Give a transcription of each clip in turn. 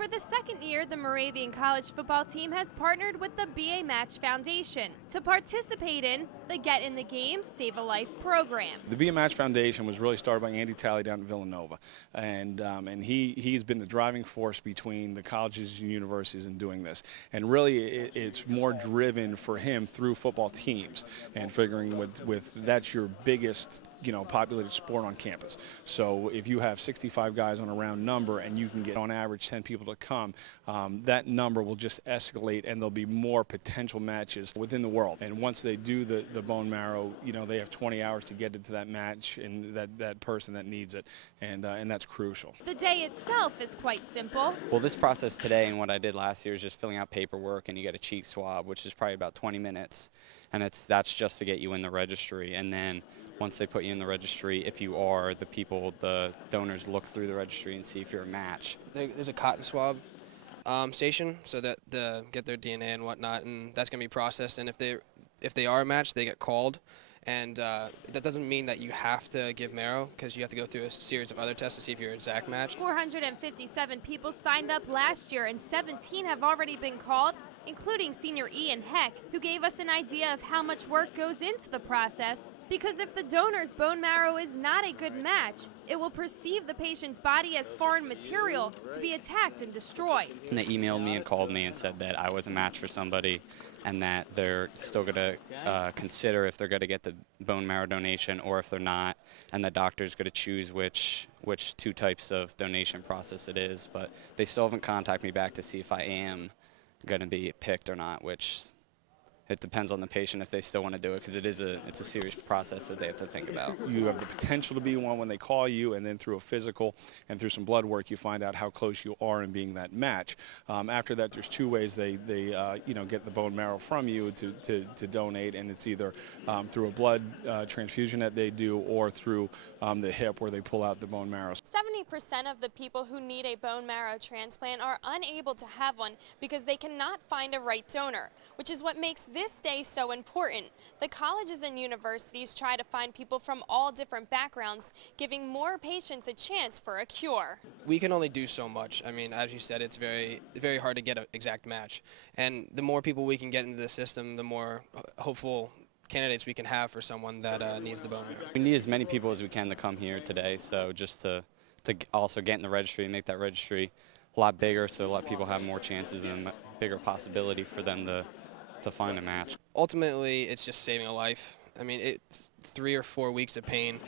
For the second year, the Moravian College football team has partnered with the BA Match Foundation to participate in the Get in the Game, Save a Life program. The BA Match Foundation was really started by Andy Talley down in Villanova, and he's been the driving force between the colleges and universities in doing this. And really, it's more driven for him through football teams and figuring with that's your biggest populated sport on campus. So if you have 65 guys on a round number and you can get on average 10 people to come, that number will just escalate and there'll be more potential matches within the world. And once they do the bone marrow, they have 20 hours to get into that match and that person that needs it, and that's crucial. The day itself is quite simple. Well, this process today and what I did last year is just filling out paperwork, and you get a cheek swab, which is probably about 20 minutes, and that's just to get you in the registry. And then once they put you in the registry, if you are the donors look through the registry and see if you're a match. There's a cotton swab station so that get their DNA and whatnot, and that's going to be processed. And if they are a match, they get called. And that doesn't mean that you have to give marrow, because you have to go through a series of other tests to see if you're an exact match. 457 people signed up last year, and 17 have already been called, including senior Ian Heck, who gave us an idea of how much work goes into the process. Because if the donor's bone marrow is not a good match, it will perceive the patient's body as foreign material to be attacked and destroyed. And they emailed me and called me and said that I was a match for somebody and that they're still going to consider if they're going to get the bone marrow donation or if they're not, and the doctor's going to choose which two types of donation process it is. But they still haven't contacted me back to see if I am going to be picked or not, which it depends on the patient if they still want to do it, because it's a serious process that they have to think about. You have the potential to be one when they call you, and then through a physical and through some blood work, you find out how close you are in being that match. After that, there's two ways they get the bone marrow from you to donate, and it's either through a blood transfusion that they do or through the hip where they pull out the bone marrow. 70% of the people who need a bone marrow transplant are unable to have one because they cannot find a right donor, which is what makes this day so important. The colleges and universities try to find people from all different backgrounds, giving more patients a chance for a cure. We can only do so much. I mean, as you said, it's very, very hard to get an exact match. And the more people we can get into the system, the more hopeful candidates we can have for someone that needs the bone marrow. We need as many people as we can to come here today, so just to also get in the registry and make that registry a lot bigger so a lot of people have more chances and a bigger possibility for them to find a match. Ultimately, it's just saving a life. I mean, it's 3 or 4 weeks of pain,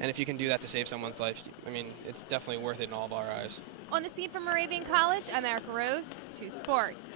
and if you can do that to save someone's life, I mean, it's definitely worth it in all of our eyes. On the scene from Moravian College, I'm Erica Rose, 2 Sports.